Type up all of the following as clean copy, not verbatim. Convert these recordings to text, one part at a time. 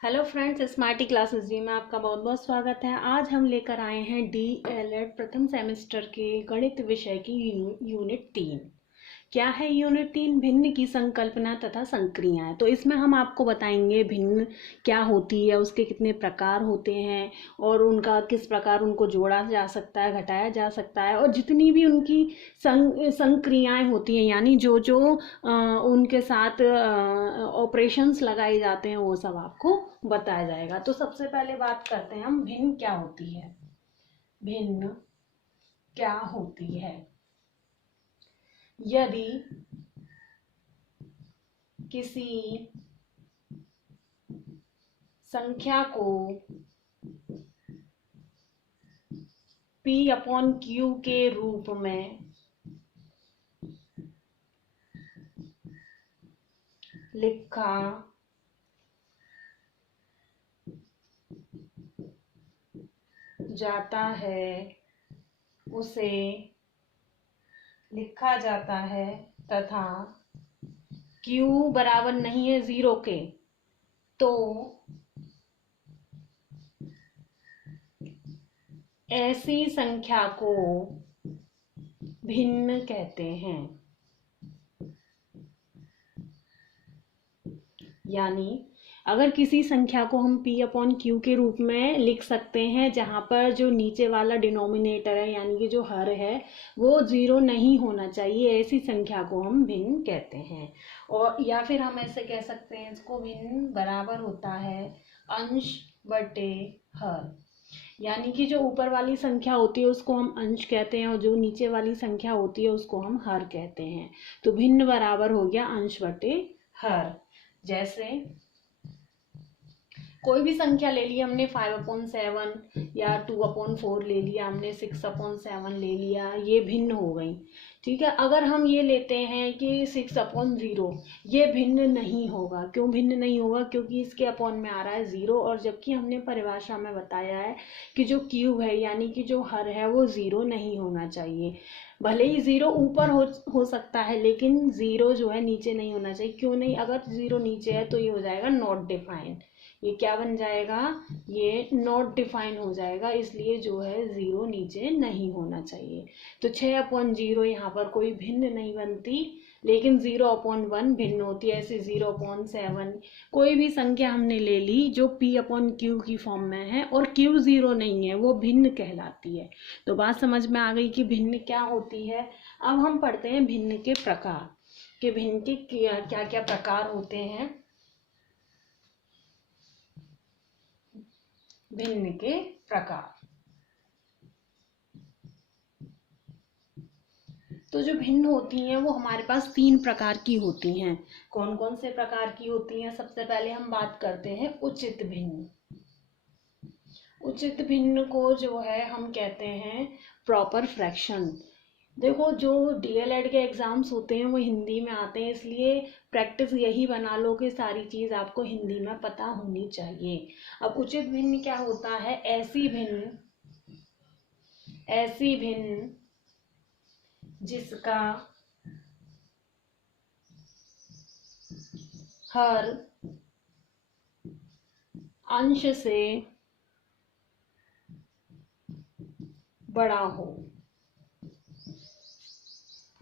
Hello friends, smarty classes जी में आपका बहुत बहुत स्वागत है। आज हम लेकर आए हैं DLED प्रथम सेमेस्टर के गणित विषय की यूनिट 3। क्या है यूनिट 3? भिन्न की संकल्पना तथा संक्रियाएं। तो इसमें हम आपको बताएंगे भिन्न क्या होती है, उसके कितने प्रकार होते हैं और उनका किस प्रकार उनको जोड़ा जा सकता है, घटाया जा सकता है, और जितनी भी उनकी संक्रियाएं होती हैं, यानी जो जो उनके साथ ऑपरेशंस लगाए जाते हैं, वो सब आपको बताया जाएगा। तो सबसे पहले बात करते हैं हम, भिन्न क्या होती है। भिन्न क्या होती है? यदि किसी संख्या को P/Q के रूप में लिखा जाता है, उसे लिखा जाता है तथा Q बराबर नहीं है 0 के, तो ऐसी संख्या को भिन्न कहते हैं। यानी अगर किसी संख्या को हम P/Q के रूप में लिख सकते हैं, जहाँ पर जो नीचे वाला डिनोमिनेटर है यानी कि जो हर है वो 0 नहीं होना चाहिए, ऐसी संख्या को हम भिन्न कहते हैं। और या फिर हम ऐसे कह सकते हैं, इसको भिन्न बराबर होता है अंश बटे हर। यानी कि जो ऊपर वाली संख्या होती है उसको हम अंश कहते हैं और जो नीचे वाली संख्या होती है उसको हम हर कहते हैं। तो भिन्न बराबर हो गया अंश बटे हर। जैसे कोई भी संख्या ले ली हमने 5/7 या 2/4 ले लिया हमने, 6/7 ले लिया, ये भिन्न हो गई। ठीक है, अगर हम ये लेते हैं कि 6/0, ये भिन्न नहीं होगा। क्यों भिन्न नहीं होगा? क्योंकि इसके अपॉन में आ रहा है 0, और जबकि हमने परिभाषा में बताया है कि जो क्यूब है यानी कि जो हर है वो 0 नहीं होना चाहिए। भले ही 0 ऊपर हो सकता है, लेकिन 0 जो है नीचे नहीं होना चाहिए। क्यों नहीं? अगर 0 नीचे है तो ये हो जाएगा नॉट डिफाइंड। ये क्या बन जाएगा? ये नॉट डिफाइन हो जाएगा, इसलिए जो है 0 नीचे नहीं होना चाहिए। तो 6/0 यहाँ पर कोई भिन्न नहीं बनती, लेकिन 0/1 भिन्न होती है। ऐसे 0/7 कोई भी संख्या हमने ले ली जो P/Q की फॉर्म में है और Q 0 नहीं है, वो भिन्न कहलाती है। तो बात समझ में आ गई कि भिन्न क्या होती है। अब हम पढ़ते हैं भिन्न के प्रकार, कि भिन्न के क्या क्या प्रकार होते हैं। भिन्न के प्रकार, तो जो भिन्न होती हैं वो हमारे पास 3 प्रकार की होती हैं। कौन कौन से प्रकार की होती हैं? सबसे पहले हम बात करते हैं उचित भिन्न। उचित भिन्न को जो है हम कहते हैं प्रॉपर फ्रैक्शन। देखो, जो DLED के एग्जाम्स होते हैं वो हिंदी में आते हैं, इसलिए प्रैक्टिस यही बना लो कि सारी चीज़ आपको हिंदी में पता होनी चाहिए। अब उचित भिन्न क्या होता है? ऐसी भिन्न जिसका हर अंश से बड़ा हो।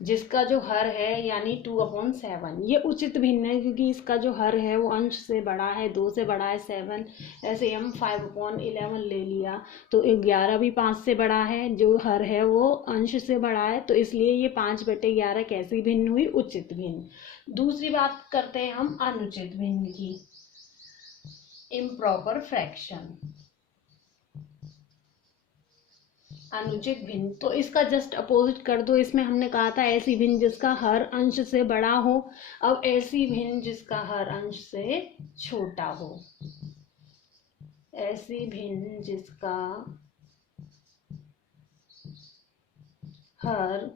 जिसका जो हर है यानी 2/7, ये उचित भिन्न है क्योंकि इसका जो हर है वो अंश से बड़ा है, 2 से बड़ा है 7। ऐसे हम 5/11 ले लिया तो 11 भी 5 से बड़ा है, जो हर है वो अंश से बड़ा है, तो इसलिए ये 5/11 कैसी भिन्न हुई? उचित भिन्न। दूसरी बात करते हैं हम अनुचित भिन्न की, इम्प्रॉपर फ्रैक्शन। अनुचित भिन्न, तो इसका जस्ट अपोजिट कर दो। इसमें हमने कहा था ऐसी भिन्न जिसका हर अंश से बड़ा हो, अब ऐसी भिन्न जिसका हर अंश से छोटा हो। ऐसी भिन्न जिसका हर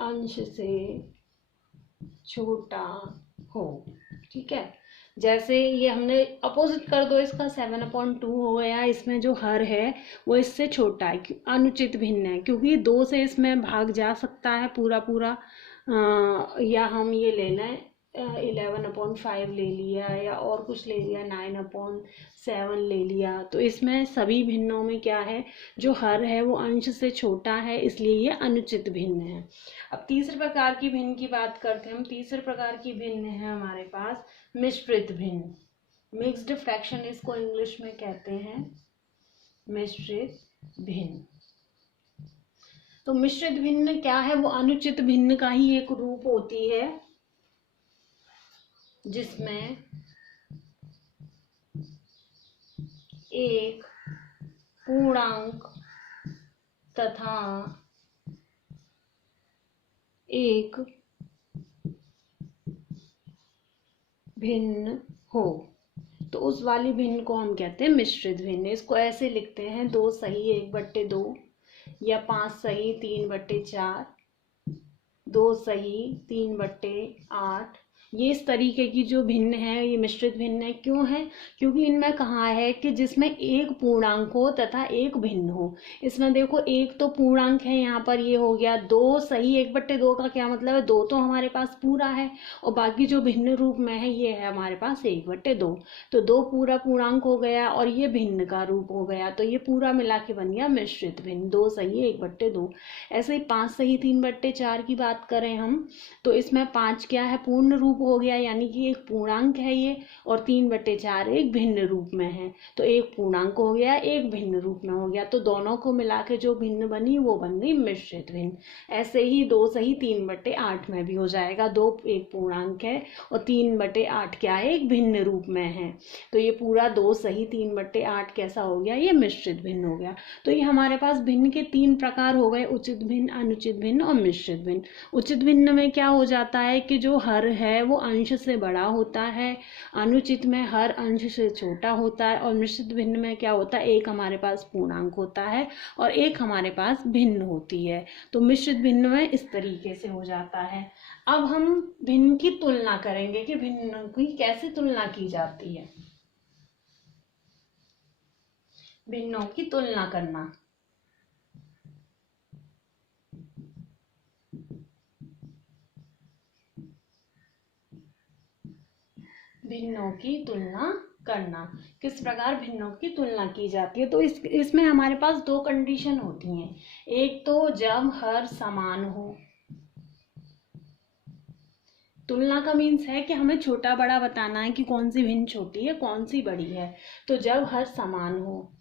अंश से छोटा हो। ठीक है, जैसे ये हमने अपोजिट कर दो, इसका 7/2 हो गया। इसमें जो हर है वो इससे छोटा है, अनुचित भिन्न है, क्योंकि 2 से इसमें भाग जा सकता है पूरा पूरा, या हम ये ले लें 11/5 ले लिया या और कुछ ले लिया, 9/7 ले लिया। तो इसमें सभी भिन्नों में क्या है, जो हर है वो अंश से छोटा है, इसलिए ये अनुचित भिन्न है। अब तीसरे प्रकार की भिन्न की बात करते हैं हम। तीसरे प्रकार की भिन्न है हमारे पास मिश्रित भिन्न, मिक्स्ड फ्रैक्शन इसको इंग्लिश में कहते हैं, मिश्रित भिन्न। तो मिश्रित भिन्न क्या है, वो अनुचित भिन्न का ही एक रूप होती है, जिसमें एक पूर्णांक तथा एक भिन्न हो, तो उस वाली भिन्न को हम कहते हैं मिश्रित भिन्न। इसको ऐसे लिखते हैं 2 सही 1/2 या 5 सही 3/4, 2 सही 3/8। ये इस तरीके की जो भिन्न है ये मिश्रित भिन्न है। क्यों है, क्योंकि इनमें कहा है कि जिसमें एक पूर्णांक हो तथा एक भिन्न हो। इसमें देखो एक तो पूर्णांक है, यहाँ पर ये हो गया 2 सही 1/2 का क्या मतलब है, 2 तो हमारे पास पूरा है और बाकी जो भिन्न रूप में है ये है हमारे पास 1/2। तो 2 पूरा पूर्णांक हो गया और ये भिन्न का रूप हो गया, तो ये पूरा मिला के बन गया मिश्रित भिन्न, 2 सही 1/2। ऐसे ही 5 सही 3/4 की बात करें हम, तो इसमें 5 क्या है, पूर्ण रूप हो गया, यानी कि एक पूर्णांक है ये, और 3/4 एक भिन्न रूप में है, तो एक पूर्णांक हो गया एक भिन्न रूप में हो गया, तो दोनों को मिला के जो भिन्न बनी वो बन गई मिश्रित भिन्न। ऐसे ही 2 सही 3/8 में भी हो जाएगा, 2 एक पूर्णांक है और 3/8 क्या है, एक भिन्न रूप में है, तो ये पूरा 2 सही 3/8 कैसा हो गया, ये मिश्रित भिन्न हो गया। तो ये हमारे पास भिन्न के 3 प्रकार हो गए, उचित भिन्न, अनुचित भिन्न और मिश्रित भिन्न। उचित भिन्न में क्या हो जाता है कि जो हर है वो अंश से बड़ा होता है, अनुचित में हर अंश से छोटा होता है, और मिश्रित भिन्न में क्या होता है, एक हमारे पास पूर्णांक होता है और एक हमारे पास भिन्न होती है। तो मिश्रित भिन्न में इस तरीके से हो जाता है। अब हम भिन्न की तुलना करेंगे कि भिन्न की कैसे तुलना की जाती है। भिन्नों की तुलना करना, भिन्नों की तुलना करना, किस प्रकार भिन्नों की तुलना की जाती है। तो इसमें हमारे पास 2 कंडीशन होती हैं। एक तो जब हर समान हो, तुलना का मीन्स है कि हमें छोटा बड़ा बताना है कि कौन सी भिन्न छोटी है कौन सी बड़ी है, तो जब हर समान हो।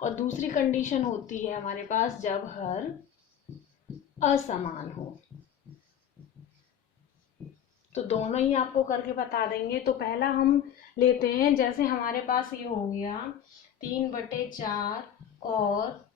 और दूसरी कंडीशन होती है हमारे पास जब हर असमान हो। तो दोनों ही आपको करके बता देंगे। तो पहला हम लेते हैं, जैसे हमारे पास ये हो गया 3/4 और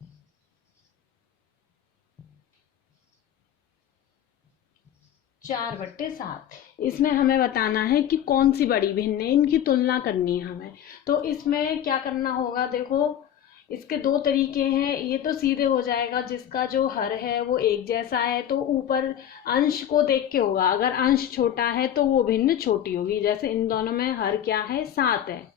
4/7। इसमें हमें बताना है कि कौन सी बड़ी भिन्न है, इनकी तुलना करनी है हमें। तो इसमें क्या करना होगा, देखो इसके 2 तरीके हैं। ये तो सीधे हो जाएगा, जिसका जो हर है वो एक जैसा है तो ऊपर अंश को देख के होगा, अगर अंश छोटा है तो वो भिन्न छोटी होगी। जैसे इन दोनों में हर क्या है, 7 है,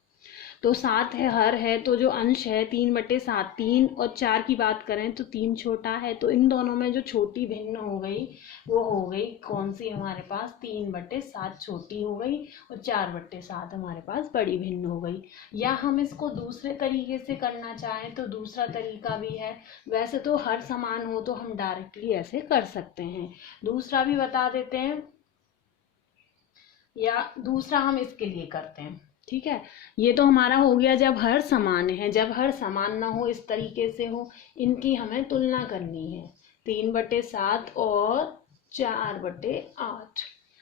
तो 7 है हर है, तो जो अंश है 3/7, 3 और 4 की बात करें तो 3 छोटा है, तो इन दोनों में जो छोटी भिन्न हो गई वो हो गई कौन सी हमारे पास, 3/7 छोटी हो गई और 4/7 हमारे पास बड़ी भिन्न हो गई। या हम इसको दूसरे तरीके से करना चाहें तो दूसरा तरीका भी है। वैसे तो हर समान हो तो हम डायरेक्टली ऐसे कर सकते हैं, दूसरा भी बता देते हैं, या दूसरा हम इसके लिए करते हैं, ठीक है। ये तो हमारा हो गया जब हर समान है, जब हर समान ना हो इस तरीके से हो, इनकी हमें तुलना करनी है, 3/7 और 4/8।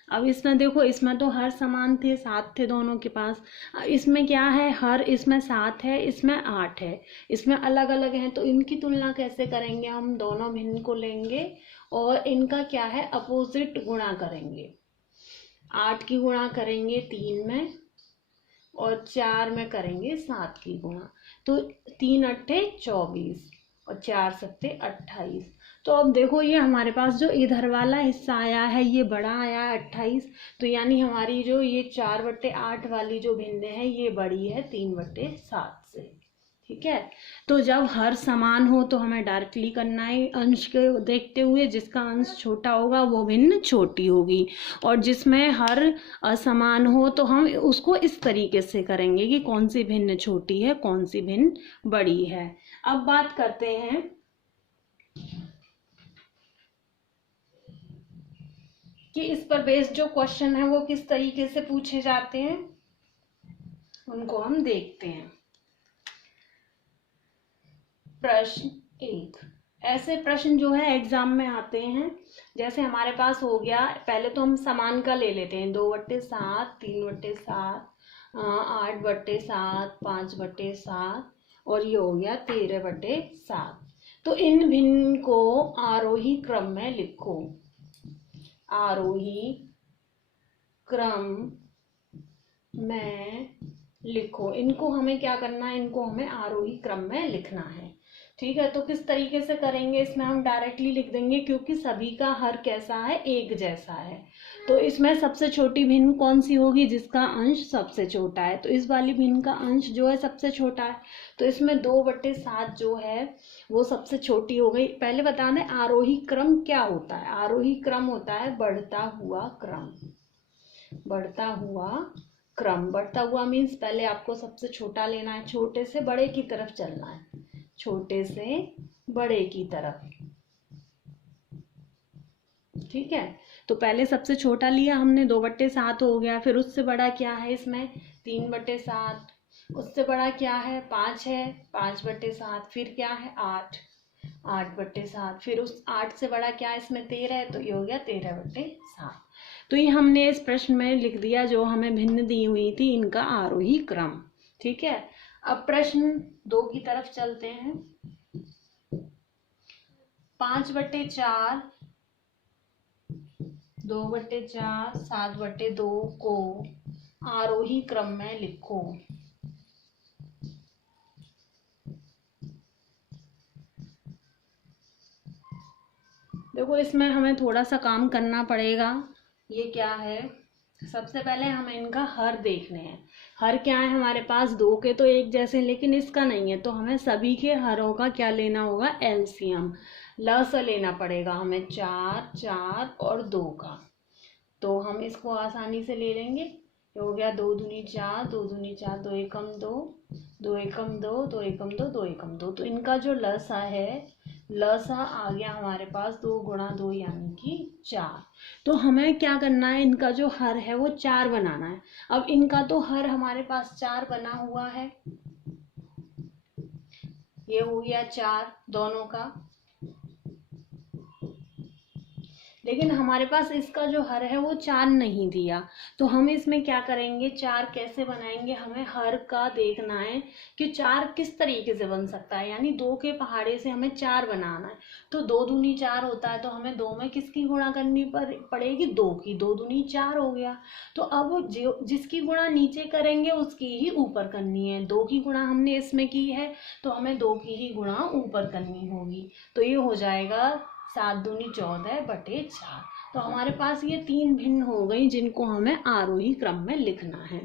अब इसमें देखो, इसमें तो हर समान थे, 7 थे दोनों के पास। इसमें क्या है, हर इसमें 7 है, इसमें 8 है, इसमें अलग अलग हैं, तो इनकी तुलना कैसे करेंगे, हम दोनों भिन्न को लेंगे और इनका क्या है, अपोजिट गुणा करेंगे। 8 की गुणा करेंगे 3 में और 4 में करेंगे 7 की गुणा, तो 3 8 24 और 4 7 28। तो अब देखो ये हमारे पास जो इधर वाला हिस्सा आया है ये बड़ा आया है 28, तो यानी हमारी जो ये 4/8 वाली जो भिन्न है ये बड़ी है 3/7 से, ठीक है। तो जब हर समान हो तो हमें डायरेक्टली करना है अंश के देखते हुए, जिसका अंश छोटा होगा वो भिन्न छोटी होगी, और जिसमें हर असमान हो तो हम उसको इस तरीके से करेंगे कि कौन सी भिन्न छोटी है, कौन सी भिन्न बड़ी है। अब बात करते हैं कि इस पर बेस्ड जो क्वेश्चन है वो किस तरीके से पूछे जाते हैं, उनको हम देखते हैं। प्रश्न 1, ऐसे प्रश्न जो है एग्जाम में आते हैं, जैसे हमारे पास हो गया, पहले तो हम समान का ले लेते हैं, 2/7, 3/7, 8/7, 5/7, और ये हो गया 13/7। तो इन भिन्न को आरोही क्रम में लिखो, आरोही क्रम में लिखो। इनको हमें क्या करना है, इनको हमें आरोही क्रम में लिखना है। ठीक है, तो किस तरीके से करेंगे, इसमें हम डायरेक्टली लिख देंगे क्योंकि सभी का हर कैसा है, एक जैसा है। तो इसमें सबसे छोटी भिन्न कौन सी होगी, जिसका अंश सबसे छोटा है। तो इस वाली भिन्न का अंश जो है सबसे छोटा है, तो इसमें 2/7 जो है वो सबसे छोटी हो गई। पहले बता दें आरोही क्रम क्या होता है। आरोही क्रम होता है बढ़ता हुआ क्रम, बढ़ता हुआ क्रम। बढ़ता हुआ मीन्स पहले आपको सबसे छोटा लेना है, छोटे से बड़े की तरफ चलना है, छोटे से बड़े की तरफ। ठीक है, तो पहले सबसे छोटा लिया हमने, 2/7 हो गया। फिर उससे बड़ा क्या है इसमें, 3/7। उससे बड़ा क्या है, 5 है, 5/7। फिर क्या है, 8, 8/7। फिर उस 8 से बड़ा क्या है इसमें, 13 है, तो ये हो गया 13/7। तो ये हमने इस प्रश्न में लिख दिया जो हमें भिन्न दी हुई थी, इनका आरोही क्रम। ठीक है, अब प्रश्न 2 की तरफ चलते हैं। 5/4, 2/4, 7/2 को आरोही क्रम में लिखो। देखो इसमें हमें थोड़ा सा काम करना पड़ेगा। ये क्या है, सबसे पहले हमें इनका हर देखने हैं। हर क्या है हमारे पास, 2 के तो एक जैसे हैं, लेकिन इसका नहीं है, तो हमें सभी के हरों का क्या लेना होगा, एलसीएम, लस लेना पड़ेगा हमें, 4, 4 और 2 का। तो हम इसको आसानी से ले लेंगे। ये हो गया 2 दूनी 4, 2 दूनी 4, 2 एकम 2, 2 एकम 2, 2 एकम 2, 2 एकम 2। तो इनका जो लसा है, लसा आ गया हमारे पास 2 गुणा 2 यानी कि 4। तो हमें क्या करना है, इनका जो हर है वो 4 बनाना है। अब इनका तो हर हमारे पास 4 बना हुआ है, ये हो गया 4 दोनों का। लेकिन हमारे पास इसका जो हर है वो 4 नहीं दिया, तो हम इसमें क्या करेंगे, 4 कैसे बनाएंगे, हमें हर का देखना है कि 4 किस तरीके से बन सकता है। यानी 2 के पहाड़े से हमें 4 बनाना है, तो 2 दूनी 4 होता है, तो हमें 2 में किसकी गुणा करनी पड़ेगी, 2 की। 2 दूनी 4 हो गया। तो अब जो जिसकी गुणा नीचे करेंगे उसकी ही ऊपर करनी है। 2 की गुणा हमने इसमें की है, तो हमें 2 की ही गुणा ऊपर करनी होगी। तो ये हो जाएगा 7 दूनी 14/4। तो हमारे पास ये 3 भिन्न हो गई जिनको हमें आरोही क्रम में लिखना है।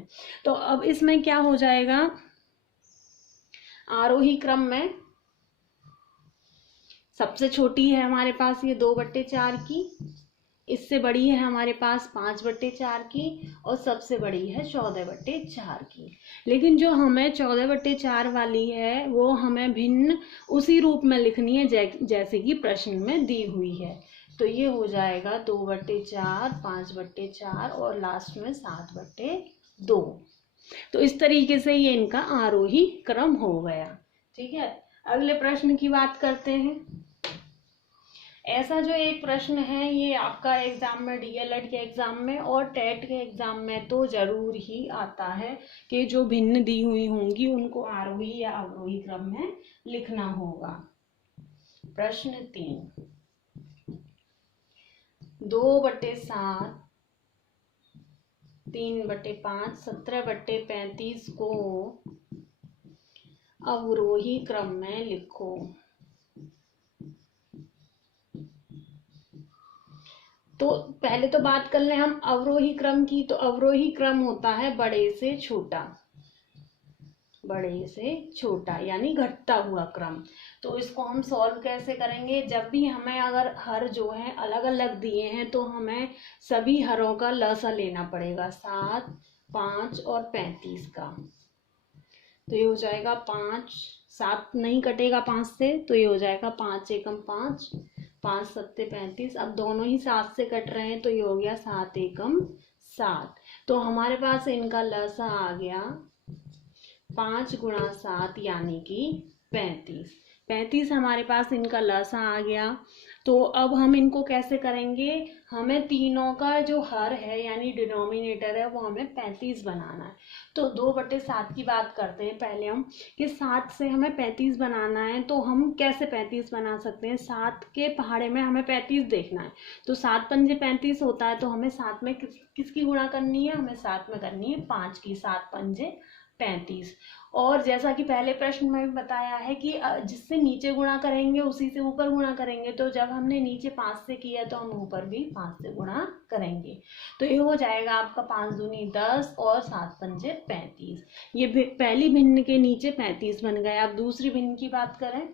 तो अब इसमें क्या हो जाएगा, आरोही क्रम में सबसे छोटी है हमारे पास ये 2/4 की, इससे बड़ी है हमारे पास 5/4 की, और सबसे बड़ी है 14/4 की। लेकिन जो हमें 14/4 वाली है वो हमें भिन्न उसी रूप में लिखनी है जैसे कि प्रश्न में दी हुई है। तो ये हो जाएगा 2/4, 5/4 और लास्ट में 7/2। तो इस तरीके से ये इनका आरोही क्रम हो गया। ठीक है, अगले प्रश्न की बात करते हैं। ऐसा जो एक प्रश्न है ये आपका एग्जाम में, डीएलएड के एग्जाम में और टेट के एग्जाम में तो जरूर ही आता है कि जो भिन्न दी हुई होंगी उनको आरोही या अवरोही क्रम में लिखना होगा। प्रश्न 3, 2/7, 3/5, 17/35 को अवरोही क्रम में लिखो। तो पहले तो बात कर लें हम अवरोही क्रम की। तो अवरोही क्रम होता है बड़े से छोटा, बड़े से छोटा यानी घटता हुआ क्रम। तो इसको हम सॉल्व कैसे करेंगे, जब भी हमें अगर हर जो है अलग अलग दिए हैं तो हमें सभी हरों का लसा लेना पड़ेगा, 7, 5 और 35 का। तो ये हो जाएगा 5, 7 नहीं कटेगा 5 से, तो ये हो जाएगा 5 एकम 5, 5 सत्ते 35। अब दोनों ही 7 से कट रहे हैं तो ये हो गया 7 एकम 7। तो हमारे पास इनका लसा आ गया 5 गुणा 7 यानी कि 35। 35 हमारे पास इनका लसा आ गया। तो अब हम इनको कैसे करेंगे, हमें तीनों का जो हर है यानी डिनोमिनेटर है वो हमें 35 बनाना है। तो 2/7 की बात करते हैं पहले हम, कि 7 से हमें 35 बनाना है। तो हम कैसे 35 बना सकते हैं, 7 के पहाड़े में हमें 35 देखना है। तो 7 पंजे 35 होता है, तो हमें 7 में किसकी गुणा करनी है, हमें 7 में करनी है 5 की, 7 पंजे 35। और जैसा कि पहले प्रश्न में बताया है कि जिससे नीचे गुणा करेंगे उसी से ऊपर गुणा करेंगे। तो जब हमने नीचे 5 से किया तो हम ऊपर भी 5 से गुणा करेंगे। तो ये हो जाएगा आपका 5 दूनी 10 और 7 पंजे 35। ये पहली भिन्न के नीचे 35 बन गए। अब दूसरी भिन्न की बात करें,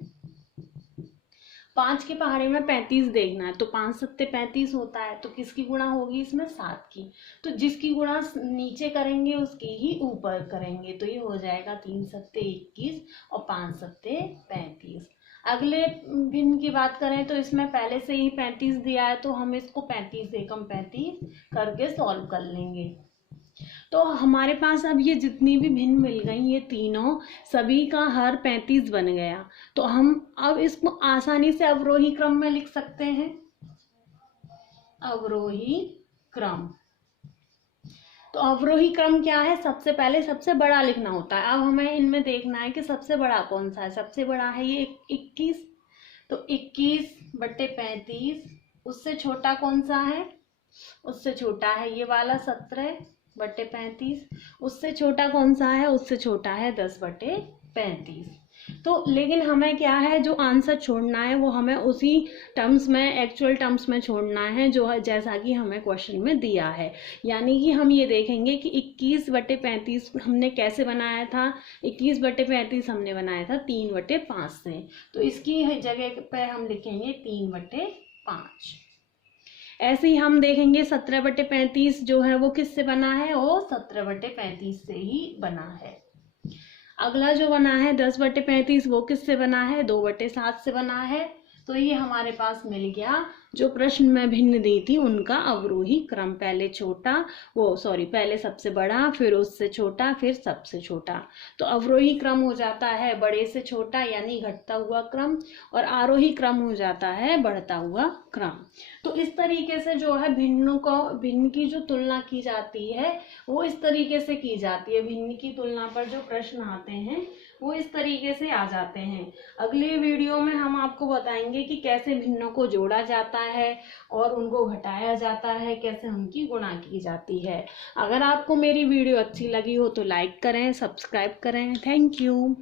5 के पहाड़े में 35 देखना है। तो 5 सत्ते 35 होता है, तो किसकी गुणा होगी इसमें, 7 की। तो जिसकी गुणा नीचे करेंगे उसकी ही ऊपर करेंगे। तो ये हो जाएगा 3 सत्ते 21 और 5 सत्ते 35। अगले भिन्न की बात करें तो इसमें पहले से ही 35 दिया है, तो हम इसको 35 एकम 35 करके सॉल्व कर लेंगे। तो हमारे पास अब ये जितनी भी भिन्न मिल गई ये तीनों, सभी का हर 35 बन गया। तो हम अब इसको आसानी से अवरोही क्रम में लिख सकते हैं, अवरोही क्रम। तो अवरोही क्रम क्या है, सबसे पहले सबसे बड़ा लिखना होता है। अब हमें इनमें देखना है कि सबसे बड़ा कौन सा है। सबसे बड़ा है ये 21, तो 21/35। उससे छोटा कौन सा है, उससे छोटा है ये वाला 17/35। उससे छोटा कौन सा है, उससे छोटा है 10/35। तो लेकिन हमें क्या है, जो आंसर छोड़ना है वो हमें उसी टर्म्स में, एक्चुअल टर्म्स में छोड़ना है जो है जैसा कि हमें क्वेश्चन में दिया है। यानी कि हम ये देखेंगे कि 21/35 हमने कैसे बनाया था, 21/35 हमने बनाया था 3/5 से। तो इसकी जगह पे हम लिखेंगे 3/5। ऐसे ही हम देखेंगे 17/35 जो है वो किससे बना है, वो 17/35 से ही बना है। अगला जो बना है 10/35 वो किससे बना है, 2/7 से बना है। तो ये हमारे पास मिल गया जो प्रश्न में भिन्न दी थी उनका अवरोही क्रम। पहले सबसे बड़ा, फिर उससे छोटा, फिर सबसे छोटा। तो अवरोही क्रम हो जाता है बड़े से छोटा यानी घटता हुआ क्रम, और आरोही क्रम हो जाता है बढ़ता हुआ क्रम। तो इस तरीके से जो है भिन्न की जो तुलना की जाती है वो इस तरीके से की जाती है। भिन्न की तुलना पर जो प्रश्न आते हैं वो इस तरीके से आ जाते हैं। अगले वीडियो में हम आपको बताएंगे कि कैसे भिन्नों को जोड़ा जाता है और उनको घटाया जाता है, कैसे उनकी गुणा की जाती है। अगर आपको मेरी वीडियो अच्छी लगी हो तो लाइक करें, सब्सक्राइब करें। Thank you.